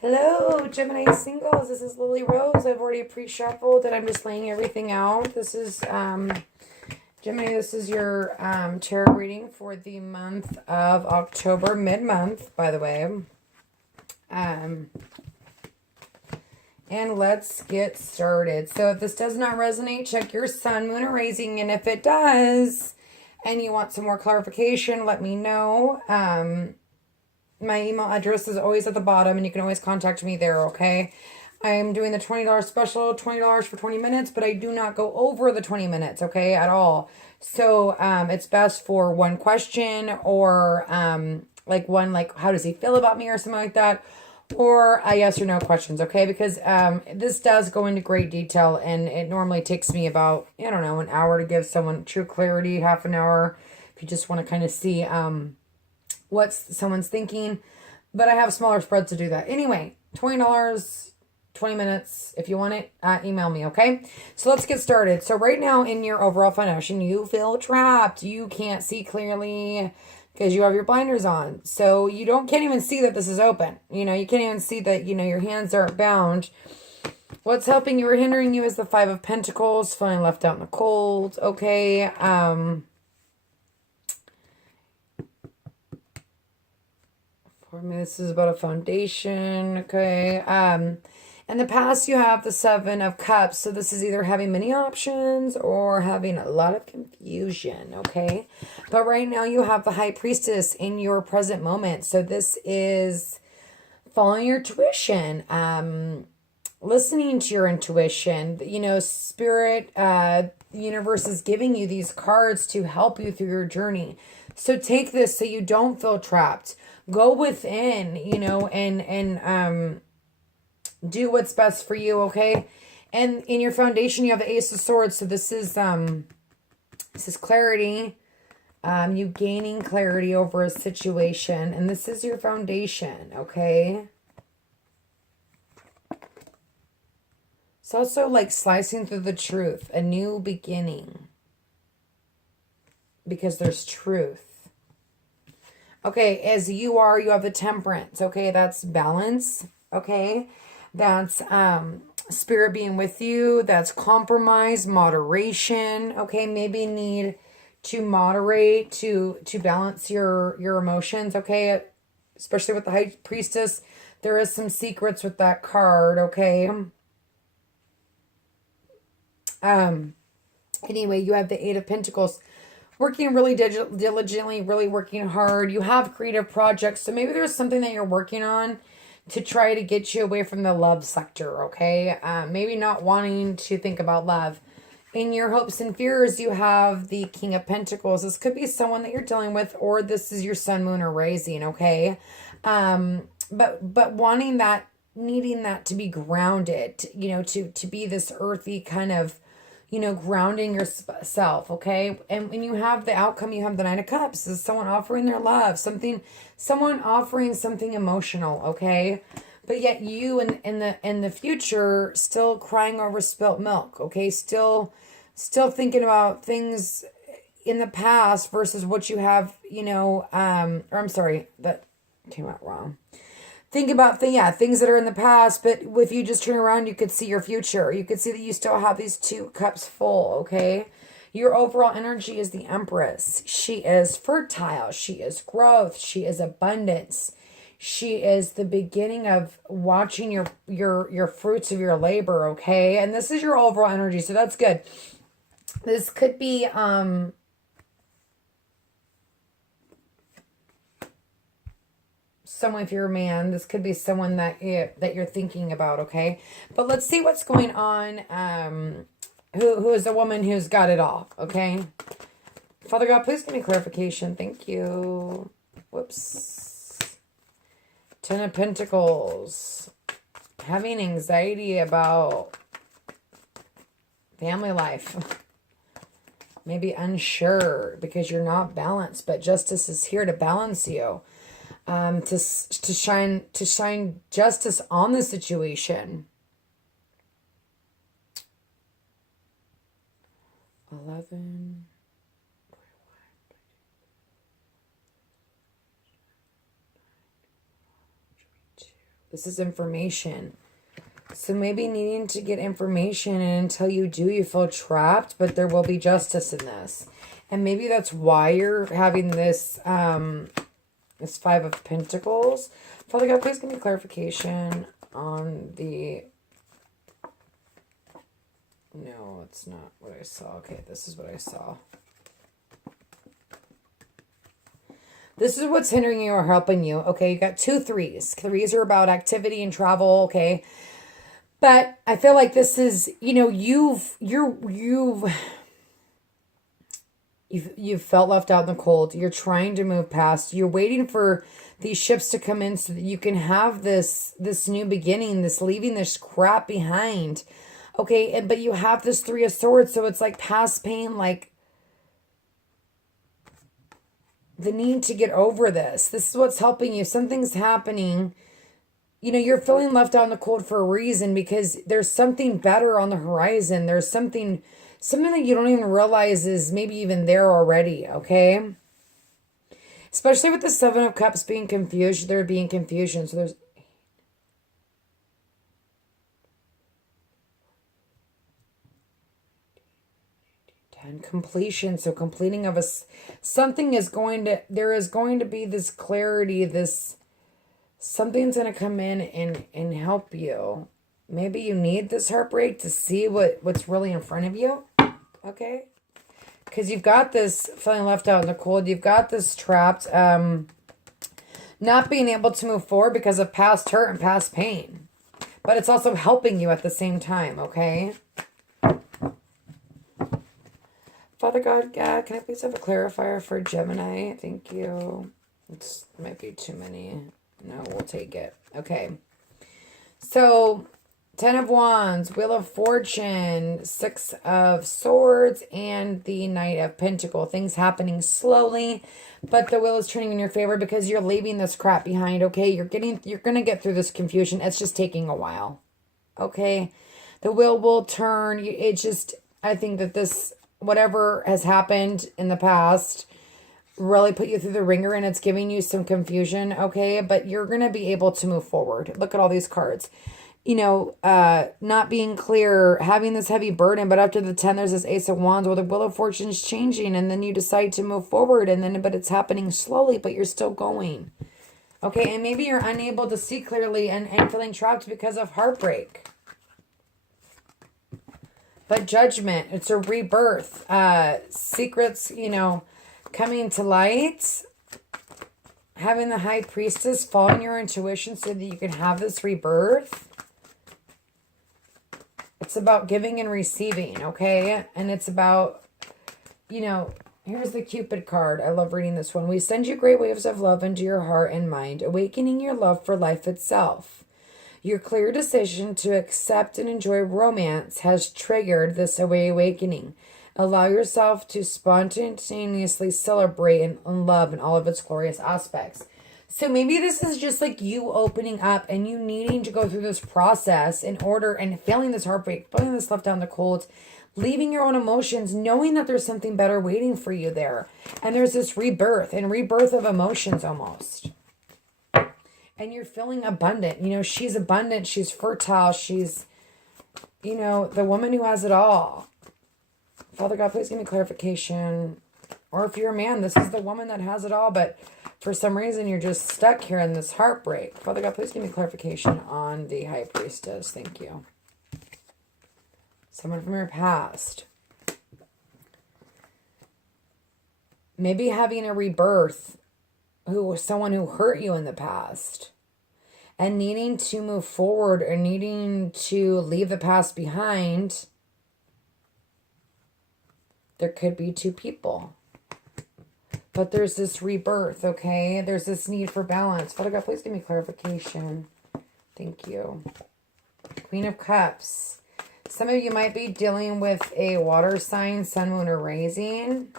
Hello, Gemini singles. This is Lily Rose. I've already pre-shuffled and I'm just laying everything out. This is Gemini. This is your tarot reading for the month of October, mid-month, by the way. And let's get started. So if this does not resonate, check your sun, moon, or rising. And if it does, and you want some more clarification, let me know. My email address is always at the bottom, and you can always contact me there, okay? I'm doing the $20 special, $20 for 20 minutes, but I do not go over the 20 minutes, okay, at all. So it's best for one question or like how does he feel about me or something like that, or a yes or no questions, okay? Because this does go into great detail, and it normally takes me about, I don't know, an hour to give someone true clarity, half an hour if you just want to kind of see what someone's thinking, but I have smaller spreads to do that. Anyway, $20, 20 minutes. If you want it, email me, okay? So let's get started. So right now in your overall foundation, you feel trapped. You can't see clearly because you have your blinders on. So you can't even see that this is open. You can't even see that, your hands aren't bound. What's helping you or hindering you is the Five of Pentacles, feeling left out in the cold, okay? For me, this is about a foundation, okay? In the past, you have the Seven of Cups. So this is either having many options or having a lot of confusion, okay? But right now, you have the High Priestess in your present moment. So this is following your intuition, listening to your intuition. Spirit, universe is giving you these cards to help you through your journey. So take this so you don't feel trapped. Go within, and do what's best for you, okay? And in your foundation, you have the Ace of Swords. So this is clarity. You gaining clarity over a situation. And this is your foundation, okay? It's also like slicing through the truth. A new beginning. Because there's truth. Okay, as you have the Temperance, okay? That's balance, okay? That's spirit being with you. That's compromise, moderation, okay? Maybe need to moderate to balance your emotions, okay? Especially with the High Priestess. There is some secrets with that card, okay? Anyway, you have the Eight of Pentacles. Working really diligently, really working hard. You have creative projects. So maybe there's something that you're working on to try to get you away from the love sector, okay? Maybe not wanting to think about love. In your hopes and fears, you have the King of Pentacles. This could be someone that you're dealing with, or this is your sun, moon, or rising, okay? But wanting that, needing that to be grounded, to be this earthy kind of, grounding yourself, okay? And when you have the outcome, you have the Nine of Cups. This is someone offering their love, someone offering something emotional, okay? But yet you in the future still crying over spilt milk, okay? Still thinking about things in the past versus what you have, or I'm sorry, that came out wrong. Think about things that are in the past, but if you just turn around, you could see your future. You could see that you still have these two cups full, okay? Your overall energy is the Empress. She is fertile. She is growth. She is abundance. She is the beginning of watching your fruits of your labor, okay? And this is your overall energy, so that's good. This could be someone, if you're a man, this could be someone that you're thinking about, okay? But let's see what's going on. Who is a woman who's got it all, okay? Father God, please give me clarification. Thank you. Whoops. Ten of Pentacles. Having anxiety about family life. Maybe unsure because you're not balanced, but justice is here to balance you. To shine justice on the situation. 11, 21, 22. This is information. So maybe needing to get information, and until you do, you feel trapped, but there will be justice in this. And maybe that's why you're having this, this Five of Pentacles. Father God, please give me clarification on the... No, it's not what I saw. Okay, this is what I saw. This is what's hindering you or helping you. Okay, you got 2 threes. Threes are about activity and travel, okay? But I feel like this is, you know, you've felt left out in the cold. You're trying to move past. You're waiting for these shifts to come in so that you can have this new beginning, this leaving this crap behind. Okay, but you have this Three of Swords, so it's like past pain, like the need to get over this. This is what's helping you. Something's happening. You know, you're feeling left out in the cold for a reason, because there's something better on the horizon. There's something that you don't even realize is maybe even there already, okay? Especially with the Seven of Cups being confused, there being confusion. So there's... And completion. So completing of something is going to, there is going to be this clarity, something's going to come in and help you. Maybe you need this heartbreak to see what's really in front of you. Okay. Because you've got this feeling left out in the cold. You've got this trapped, not being able to move forward because of past hurt and past pain. But it's also helping you at the same time. Okay. Father God, can I please have a clarifier for Gemini? Thank you. It might be too many. No, we'll take it. Okay. So, 10 of Wands, Wheel of Fortune, 6 of Swords, and the Knight of Pentacles. Things happening slowly, but the wheel is turning in your favor because you're leaving this crap behind, okay? You're going to get through this confusion. It's just taking a while, okay? The wheel will turn. I think that this... whatever has happened in the past really put you through the ringer, and it's giving you some confusion, okay? But you're going to be able to move forward. Look at all these cards. You know, not being clear, having this heavy burden, but after the 10, there's this Ace of Wands where the Wheel of Fortune is changing, and then you decide to move forward, but it's happening slowly, but you're still going. Okay, and maybe you're unable to see clearly and feeling trapped because of heartbreak. But Judgment, it's a rebirth. Secrets, you know, coming to light. Having the High Priestess, following your intuition so that you can have this rebirth. It's about giving and receiving, okay? And it's about, you know, here's the Cupid card. I love reading this one. We send you great waves of love into your heart and mind, awakening your love for life itself. Your clear decision to accept and enjoy romance has triggered this awakening. Allow yourself to spontaneously celebrate and love in all of its glorious aspects. So maybe this is just like you opening up and you needing to go through this process in order, and feeling this heartbreak, feeling this left out in the cold, leaving your own emotions, knowing that there's something better waiting for you there. And there's this rebirth of emotions almost. And you're feeling abundant. You know, she's abundant. She's fertile. She's, you know, the woman who has it all. Father God, please give me clarification. Or if you're a man, this is the woman that has it all, but for some reason you're just stuck here in this heartbreak. Father God, please give me clarification on the High Priestess. Thank you. Someone from your past. Maybe having a rebirth. Someone who hurt you in the past, and needing to move forward or needing to leave the past behind. There could be 2 people, but there's this rebirth, okay? There's this need for balance. Father God, please give me clarification. Thank you. Queen of Cups. Some of you might be dealing with a water sign, sun, moon, or rising.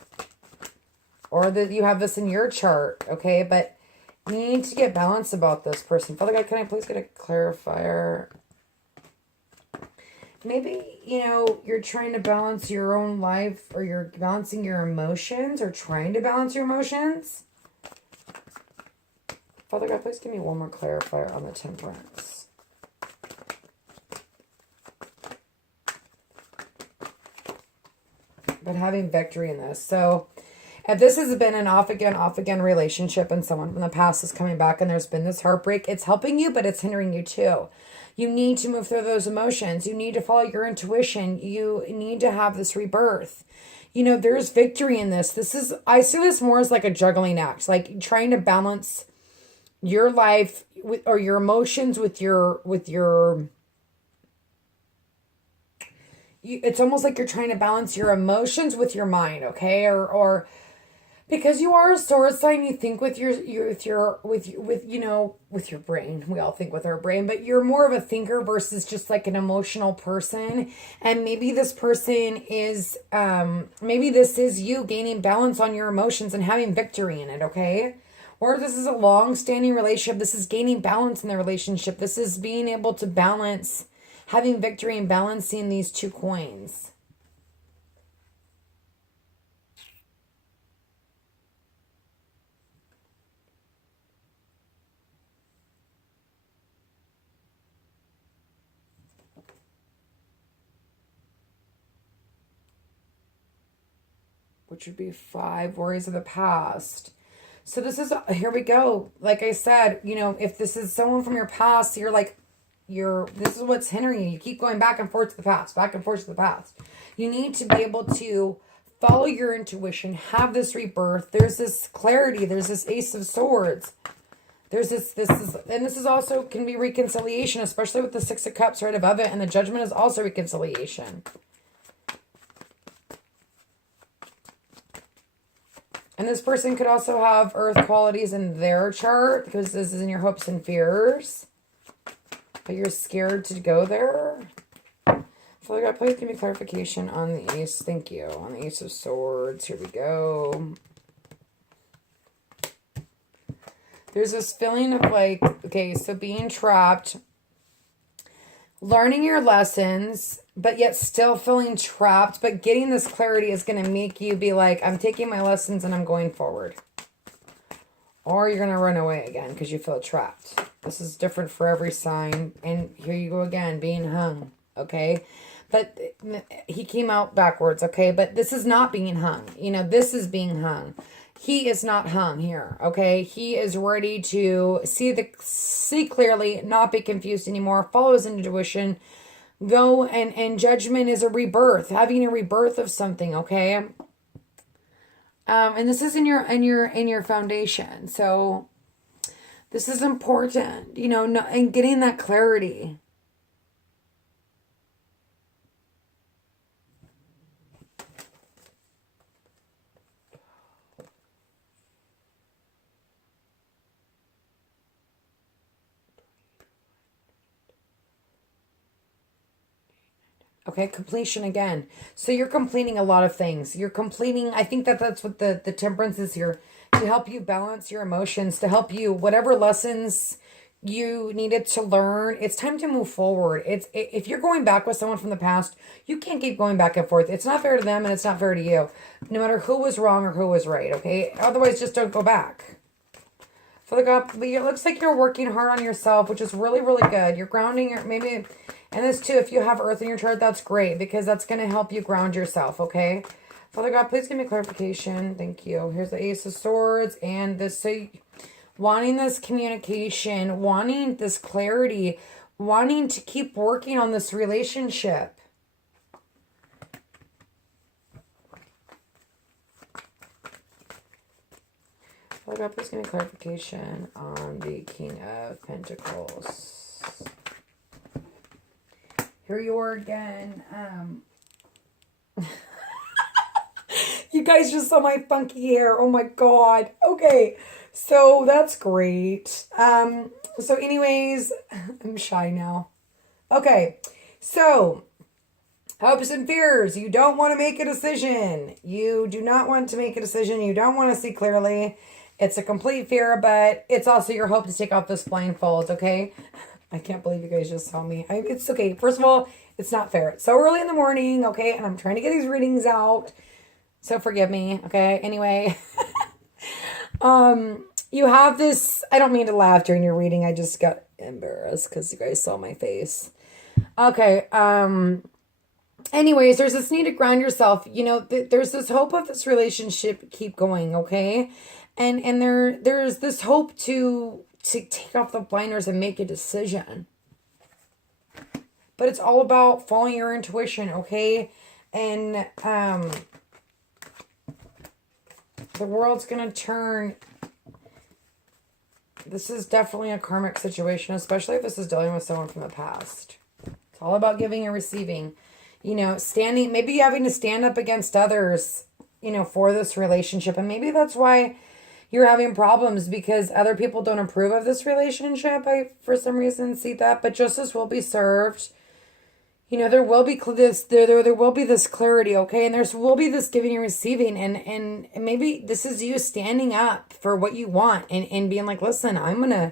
Or that you have this in your chart, okay? But you need to get balance about this person. Father God, can I please get a clarifier? Maybe, you know, you're trying to balance your own life, or you're balancing your emotions, or trying to balance your emotions. Father God, please give me one more clarifier on the Temperance. But having victory in this. So if this has been an off again relationship and someone from the past is coming back and there's been this heartbreak, it's helping you, but it's hindering you too. You need to move through those emotions. You need to follow your intuition. You need to have this rebirth. You know, there's victory in this. I see this more as like a juggling act, like trying to balance your life with, or your emotions it's almost like you're trying to balance your emotions with your mind, okay? Or because you are a Taurus sign, you think with your brain. We all think with our brain, but you're more of a thinker versus just like an emotional person. And maybe this person is, maybe this is you gaining balance on your emotions and having victory in it, okay? Or this is a long-standing relationship. This is gaining balance in the relationship. This is being able to balance, having victory and balancing these two coins. Which would be 5 worries of the past. So this is, here we go. Like I said, you know, if this is someone from your past, this is what's hindering you. You keep going back and forth to the past, back and forth to the past. You need to be able to follow your intuition, have this rebirth. There's this clarity. There's this Ace of Swords. There's this is also can be reconciliation, especially with the 6 of Cups right above it. And the Judgment is also reconciliation. And this person could also have earth qualities in their chart because this is in your hopes and fears. But you're scared to go there. Father God, please give me clarification on the Ace. Thank you. On the Ace of Swords. Here we go. There's this feeling of like, okay, so being trapped, learning your lessons, but yet still feeling trapped, but getting this clarity is going to make you be like, I'm taking my lessons and I'm going forward. Or you're going to run away again because you feel trapped. This is different for every sign. And here you go again, being hung, okay? But he came out backwards, okay? But this is not being hung. You know, this is being hung. He is not hung here, okay? He is ready to see clearly, not be confused anymore, follow his intuition, go and Judgment is a rebirth, having a rebirth of something, okay? And this is in your foundation. So this is important, you know, and getting that clarity. Okay, completion again. So you're completing a lot of things. You're completing, I think that's what the Temperance is here, to help you balance your emotions, to help you, whatever lessons you needed to learn, it's time to move forward. If you're going back with someone from the past, you can't keep going back and forth. It's not fair to them and it's not fair to you, no matter who was wrong or who was right, okay? Otherwise, just don't go back. Father God, it looks like you're working hard on yourself, which is really, really good. You're grounding maybe, and this too, if you have Earth in your chart, that's great because that's going to help you ground yourself, okay? Father God, please give me clarification. Thank you. Here's the Ace of Swords and this, so wanting this communication, wanting this clarity, wanting to keep working on this relationship. Father God, please give me clarification on the King of Pentacles. Here you are again. You guys just saw my funky hair. Oh my God. Okay. So that's great. So anyways, I'm shy now. Okay. So hopes and fears. You don't want to make a decision. You do not want to make a decision. You don't want to see clearly. It's a complete fear, but it's also your hope to take off this blindfold, okay? I can't believe you guys just saw me. It's okay. First of all, it's not fair. It's so early in the morning, okay? And I'm trying to get these readings out. So forgive me, okay? Anyway. You have this, I don't mean to laugh during your reading. I just got embarrassed because you guys saw my face. Okay. Anyways, there's this need to ground yourself. You know, there's this hope of this relationship keep going, okay? And there's this hope to take off the blinders and make a decision. But it's all about following your intuition, okay? And the world's going to turn. This is definitely a karmic situation, especially if this is dealing with someone from the past. It's all about giving and receiving. You know, standing, maybe having to stand up against others, you know, for this relationship. And maybe that's why you're having problems, because other people don't approve of this relationship. I, for some reason, see that. But justice will be served. You know, there will be this, there will be this clarity, okay? And there will be this giving and receiving. And maybe this is you standing up for what you want and being like, listen, I'm gonna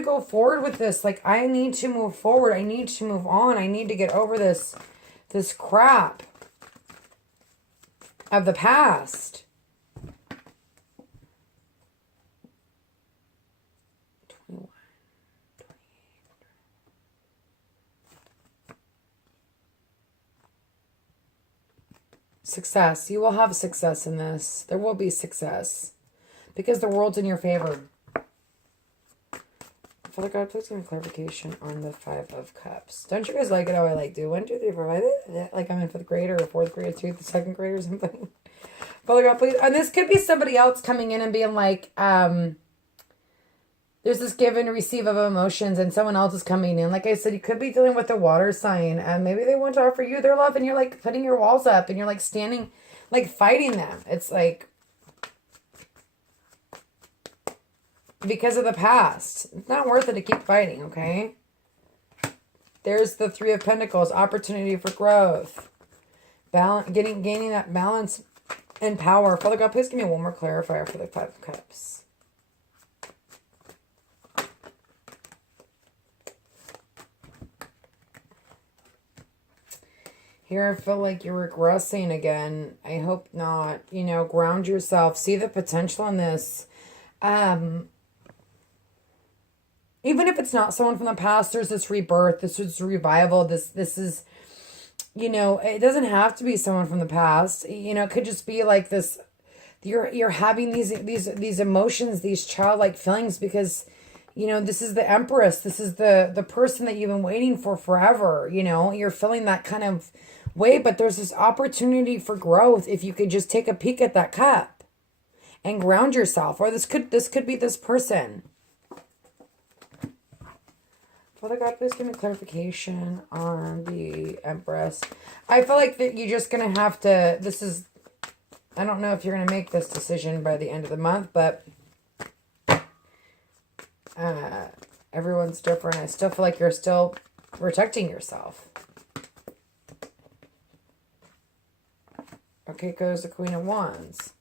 go forward with this. Like, I need to move forward. I need to move on. I need to get over this crap of the past. Success. You will have success in this. There will be success. Because the world's in your favor. Father God, please give me clarification on the 5 of Cups. Don't you guys like it how I do 1, 2, 3, 4, 5? Like I'm in 5th grade or 4th grade, 3rd, 2nd grade or something. Father God, please. And this could be somebody else coming in and being like, there's this give and receive of emotions, and someone else is coming in. Like I said, you could be dealing with a water sign, and maybe they want to offer you their love, and you're like putting your walls up, and you're like standing, like fighting them. It's like, because of the past. It's not worth it to keep fighting, okay? There's the 3 of Pentacles, opportunity for growth. Gaining that balance and power. Father God, please give me one more clarifier for the 5 of Cups. Here, I feel like you're regressing again. I hope not. You know, ground yourself. See the potential in this. Even if it's not someone from the past, there's this rebirth. This is revival. This is, you know, it doesn't have to be someone from the past. You know, it could just be like this. You're having these emotions, these childlike feelings, because, you know, this is the Empress. This is the person that you've been waiting for forever. You know, you're feeling that kind of way, but there's this opportunity for growth if you could just take a peek at that cup and ground yourself. Or this could be this person. Father God, please give me clarification on the Empress. I feel like that you're just going to have to, I don't know if you're going to make this decision by the end of the month, but everyone's different. I still feel like you're still protecting yourself. Okay, goes the Queen of Wands.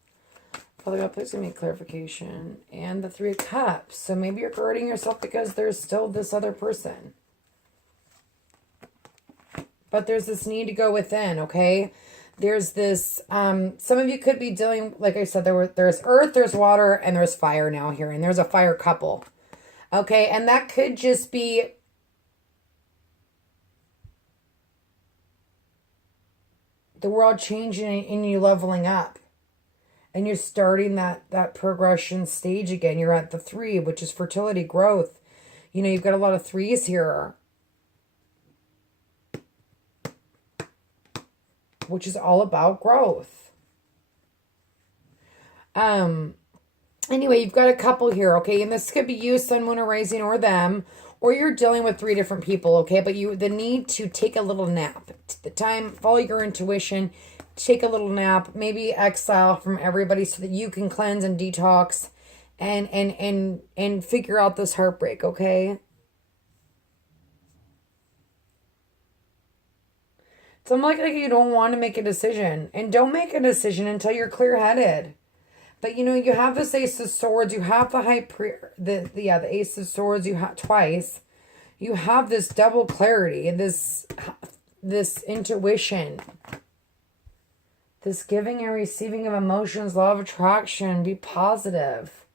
Father God, please give me clarification. And the 3 of Cups. So maybe you're guarding yourself because there's still this other person. But there's this need to go within, okay? There's this, some of you could be dealing, like I said, there's earth, there's water, and there's fire now here. And there's a fire couple. Okay, and that could just be the world changing and you leveling up. And you're starting that progression stage again. You're at the 3, which is fertility, growth. You know, you've got a lot of 3s here. Which is all about growth. Anyway, you've got a couple here, okay? And this could be you, sun, moon, or rising, or them. Or you're dealing with 3 different people, okay? But the need to take a little nap. The time, follow your intuition. Take a little nap. Maybe exile from everybody so that you can cleanse and detox. And figure out this heartbreak, okay? So I'm like you don't want to make a decision. And don't make a decision until you're clear-headed. But, you know, you have this Ace of Swords. You have the the Ace of Swords. You have twice. You have this double clarity and this intuition. This giving and receiving of emotions, law of attraction. Be positive.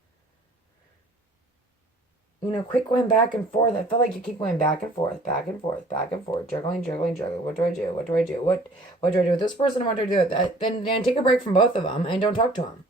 You know, quit going back and forth. I feel like you keep going back and forth, back and forth, back and forth, juggling, juggling, juggling. What do I do? What do I do? What do I do with this person? What do I do with that? Then take a break from both of them and don't talk to them.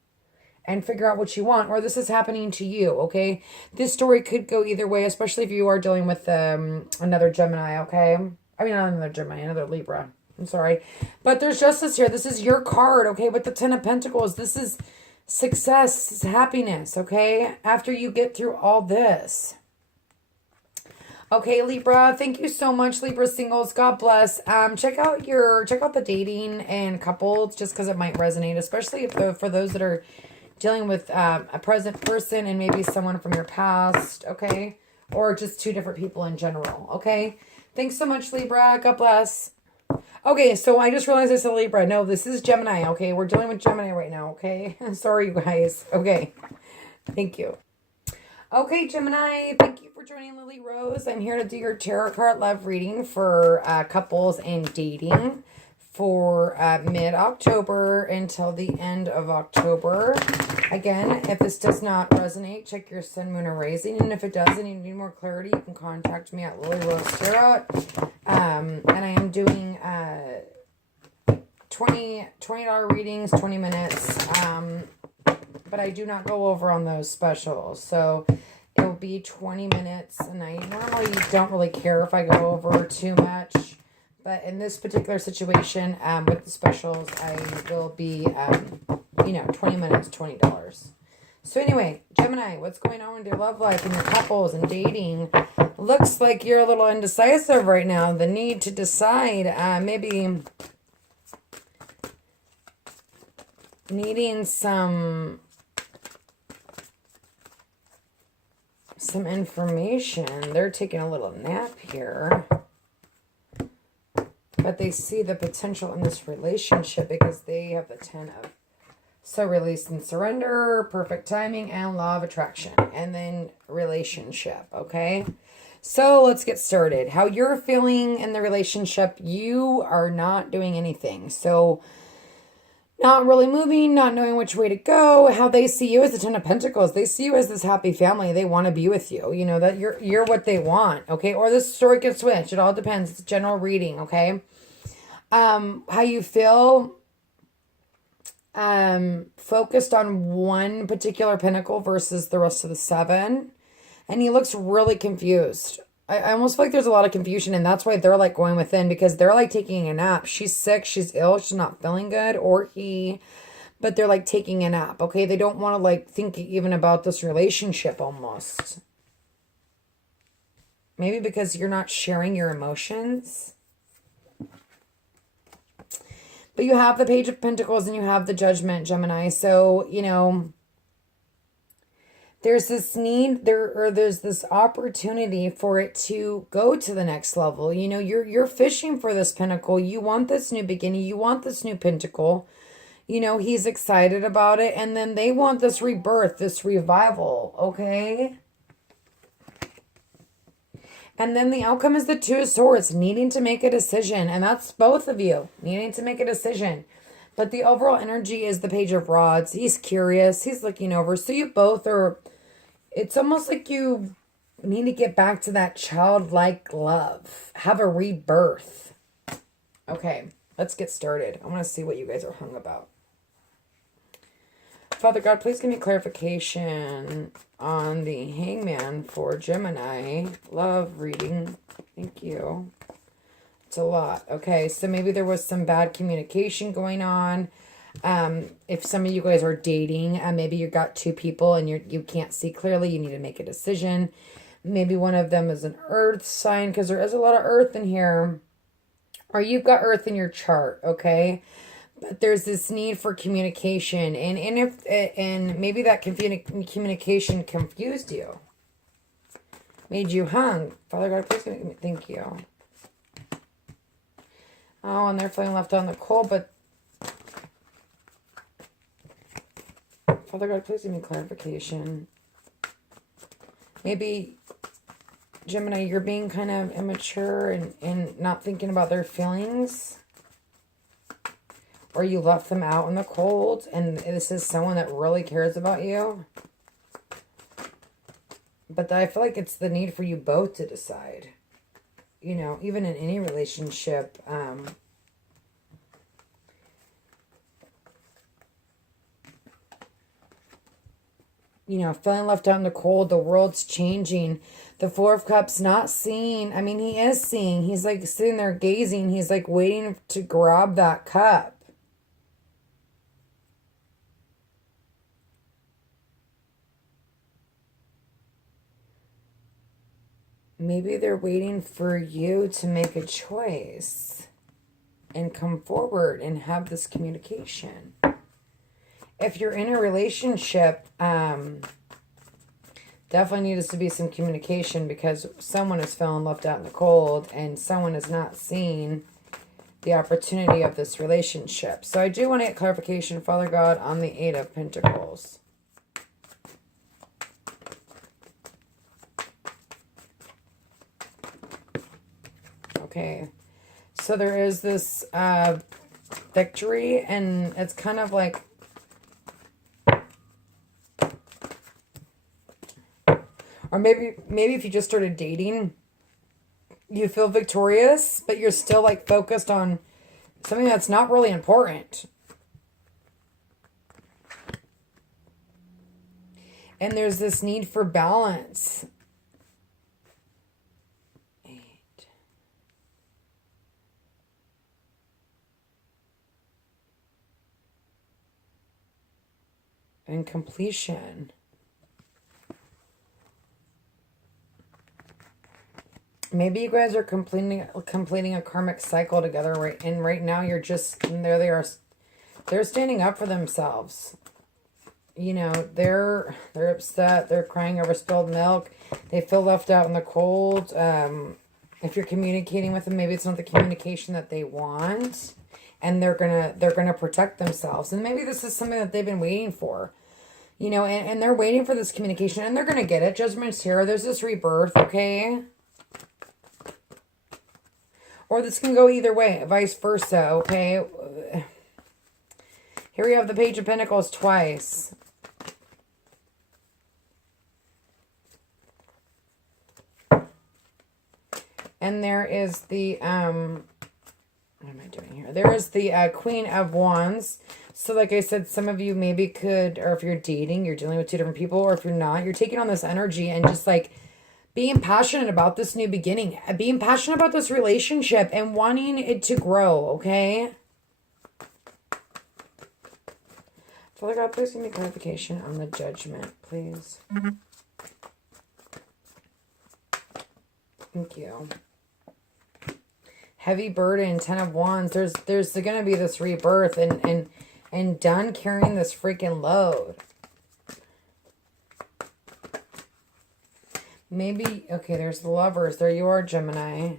And figure out what you want, or this is happening to you, okay? This story could go either way, especially if you are dealing with another Gemini, okay? I mean, not another Gemini, another Libra. I'm sorry. But there's justice here. This is your card, okay? With the Ten of Pentacles, this is success, this is happiness, okay? After you get through all this. Okay, Libra, thank you so much, Libra singles. God bless. Check out the dating and couples, just because it might resonate, especially for those that are dealing with a present person and maybe someone from your past, okay? Or just two different people in general, okay? Thanks so much, Libra. God bless. Okay, so I just realized I said Libra. No, this is Gemini, okay? We're dealing with Gemini right now, okay? Sorry, you guys. Okay. Thank you. Okay, Gemini, thank you for joining Lily Rose. I'm here to do your tarot card love reading for couples and dating for mid-October until the end of October. Again, if this does not resonate, check your sun, moon, or rising. And if it does and you need more clarity, you can contact me at lillyrosetarot. And I am doing $20 readings, 20 minutes. But I do not go over on those specials. So it will be 20 minutes. And I normally don't really care if I go over too much. But in this particular situation, with the specials, I will be, 20 minutes, $20. So anyway, Gemini, what's going on with your love life and your couples and dating? Looks like you're a little indecisive right now. The need to decide, maybe needing some information. They're taking a little nap here. But they see the potential in this relationship because they have the 10 of. So release and surrender, perfect timing, and law of attraction. And then relationship, okay? So let's get started. How you're feeling in the relationship, you are not doing anything. So not really moving, not knowing which way to go. How they see you as the 10 of Pentacles. They see you as this happy family. They want to be with you. You know, that you're what they want, okay? Or this story could switch. It all depends. It's a general reading, okay? How you feel focused on one particular pentacle versus the rest of the 7. And he looks really confused. I almost feel like there's a lot of confusion, and that's why they're like going within, because they're like taking a nap. She's sick, she's ill, she's not feeling good, or he, but they're like taking a nap, okay? They don't want to like think even about this relationship almost. Maybe because you're not sharing your emotions. But you have the Page of Pentacles and you have the Judgment, Gemini. So, you know, there's this need, there's this opportunity for it to go to the next level. You know, you're fishing for this pentacle. You want this new beginning. You want this new pentacle. You know, he's excited about it. And then they want this rebirth, this revival, okay? And then the outcome is the 2 of Swords, needing to make a decision. And that's both of you, needing to make a decision. But the overall energy is the Page of Rods. He's curious. He's looking over. So you both are, it's almost like you need to get back to that childlike love. Have a rebirth. Okay, let's get started. I want to see what you guys are hung about. Father God, please give me clarification on the Hangman for Gemini. Love reading. Thank you. It's a lot. Okay, so maybe there was some bad communication going on. If some of you guys are dating, maybe you got 2 people and you can't see clearly. You need to make a decision. Maybe one of them is an earth sign, because there is a lot of earth in here. Or you've got earth in your chart, okay? But there's this need for communication, and maybe that communication confused you, made you hung. Father God, please give me, thank you. Oh, and they're feeling left out in the cold, but Father God, please give me clarification. Maybe Gemini, you're being kind of immature and not thinking about their feelings. Or you left them out in the cold, and this is someone that really cares about you. But I feel like it's the need for you both to decide. You know, even in any relationship, you know, feeling left out in the cold, the world's changing. The Four of Cups not seeing. I mean, he is seeing. He's like sitting there gazing. He's like waiting to grab that cup. Maybe they're waiting for you to make a choice and come forward and have this communication. If you're in a relationship, definitely needs to be some communication, because someone is feeling left out in the cold and someone is not seeing the opportunity of this relationship. So I do want to get clarification, Father God, on the Eight of Pentacles. Okay, so there is this victory, and it's kind of like, or maybe if you just started dating, you feel victorious, but you're still like focused on something that's not really important. And there's this need for balance. And completion. Maybe you guys are completing a karmic cycle together, right? And right now you're just, and there they are. They're standing up for themselves. You know, they're upset. They're crying over spilled milk. They feel left out in the cold. If you're communicating with them, maybe it's not the communication that they want, and they're gonna protect themselves. And maybe this is something that they've been waiting for. You know, and they're waiting for this communication, and they're going to get it. Judgment's here. There's this rebirth, okay? Or this can go either way, vice versa, okay? Here we have the Page of Pentacles twice. And there is the, what am I doing here? There is the Queen of Wands. So like I said, some of you maybe could, or if you're dating, you're dealing with two different people, or if you're not, you're taking on this energy and just like being passionate about this new beginning, being passionate about this relationship and wanting it to grow, okay? Father God, please give me clarification on the Judgment, please. Thank you. Heavy burden, 10 of Wands. There's going to be this rebirth and done carrying this freaking load. Maybe, okay, there's the Lovers. There you are, Gemini.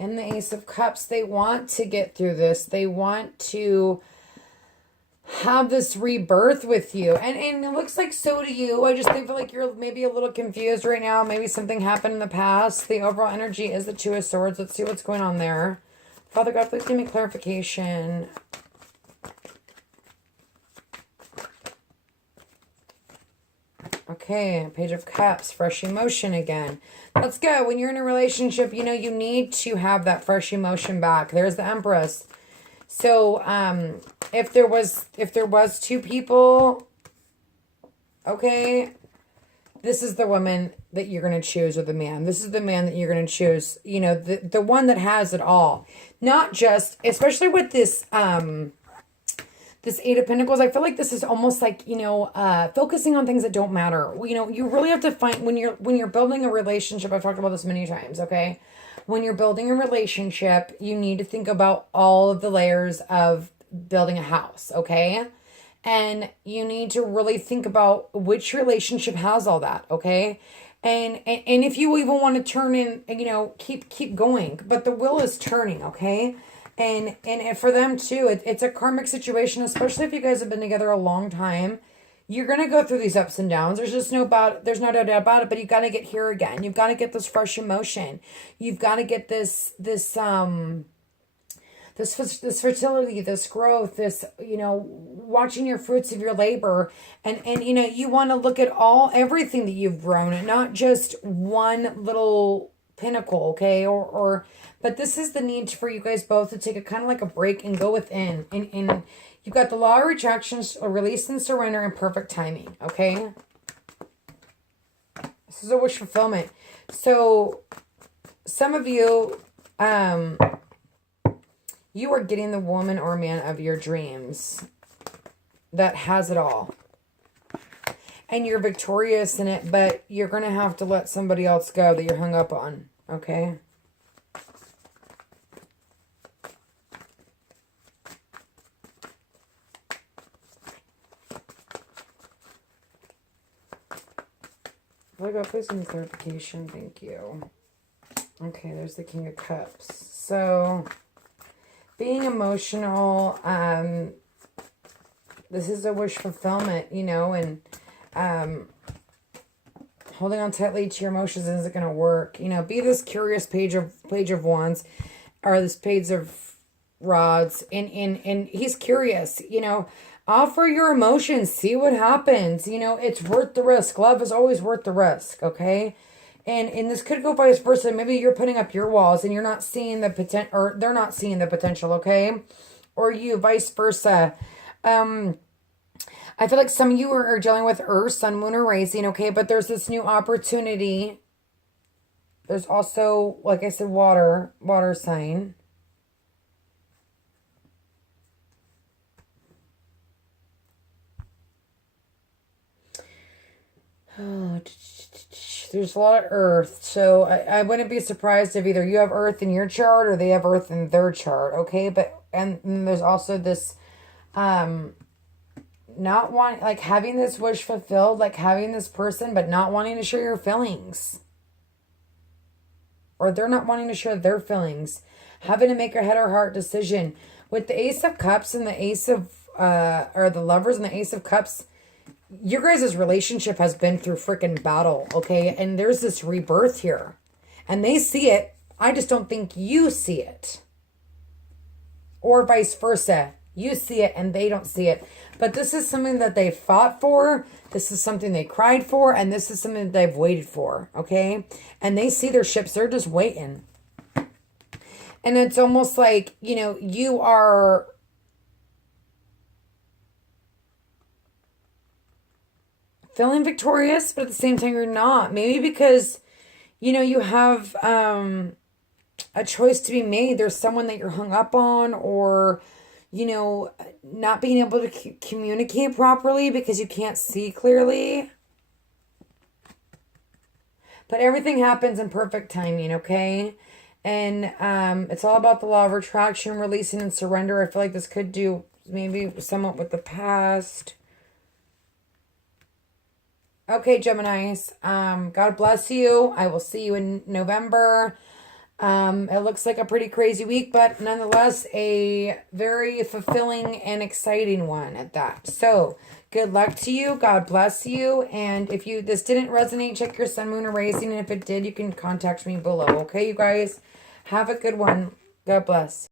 And the Ace of Cups. They want to get through this. They want to have this rebirth with you. And it looks like so do you. I just feel like you're maybe a little confused right now. Maybe something happened in the past. The overall energy is the Two of Swords. Let's see what's going on there. Father God, please give me clarification. Okay, Page of Cups, fresh emotion again. Let's go. When you're in a relationship, you know, you need to have that fresh emotion back. There's the Empress. So, if there was two people, okay, this is the woman that you're going to choose, or the man. This is the man that you're going to choose. You know, the one that has it all. Not just, especially with this, this Eight of Pentacles, I feel like this is almost like, you know, focusing on things that don't matter. You know, you really have to find, when you're building a relationship, I've talked about this many times, okay? When you're building a relationship, you need to think about all of the layers of building a house, okay? And you need to really think about which relationship has all that, okay? And if you even want to turn in, you know, keep going, but the wheel is turning, okay? And for them too, it's a karmic situation, especially if you guys have been together a long time. You're going to go through these ups and downs. There's no doubt about it, but you've got to get here again. You've got to get this fresh emotion. You've got to get this this fertility, this growth, this, you know, watching your fruits of your labor. And you know, you want to look at everything that you've grown and not just one little pinnacle, okay? But this is the need for you guys both to take a kind of like a break and go within. And you've got the law of retractions, release and surrender, and perfect timing, okay? This is a wish fulfillment. So some of you, you are getting the woman or man of your dreams that has it all. And you're victorious in it, but you're going to have to let somebody else go that you're hung up on, okay? What about please some clarification? Thank you. Okay, there's the King of Cups. So, being emotional, this is a wish fulfillment, you know, and holding on tightly to your emotions isn't going to work. You know, be this curious page of wands, or this page of rods, and he's curious, you know. Offer your emotions, see what happens. You know, it's worth the risk. Love is always worth the risk, okay? And this could go vice versa. Maybe you're putting up your walls and you're not seeing the potential, or they're not seeing the potential, okay? Or you, vice versa. I feel like some of you are dealing with Earth, Sun, Moon, or Rising, okay? But there's this new opportunity. There's also, like I said, water sign. Oh, there's a lot of Earth. So I wouldn't be surprised if either you have Earth in your chart or they have Earth in their chart, okay? And there's also this not wanting, like having this wish fulfilled, like having this person, but not wanting to share your feelings. Or they're not wanting to share their feelings. Having to make a head or heart decision. With the Ace of Cups and the Ace of, or the Lovers and the Ace of Cups, your guys' relationship has been through freaking battle, okay? And there's this rebirth here. And they see it. I just don't think you see it. Or vice versa. You see it and they don't see it. But this is something that they fought for. This is something they cried for. And this is something that they've waited for, okay? And they see their ships. They're just waiting. And it's almost like, you know, you are... feeling victorious, but at the same time, you're not. Maybe because, you know, you have a choice to be made. There's someone that you're hung up on, or, you know, not being able to communicate properly because you can't see clearly. But everything happens in perfect timing, okay? And it's all about the law of attraction, releasing and surrender. I feel like this could do maybe somewhat with the past. Okay, Geminis, God bless you. I will see you in November. It looks like a pretty crazy week, but nonetheless, a very fulfilling and exciting one at that. So, good luck to you. God bless you. And if this didn't resonate, check your Sun, Moon, or Rising. And if it did, you can contact me below. Okay, you guys? Have a good one. God bless.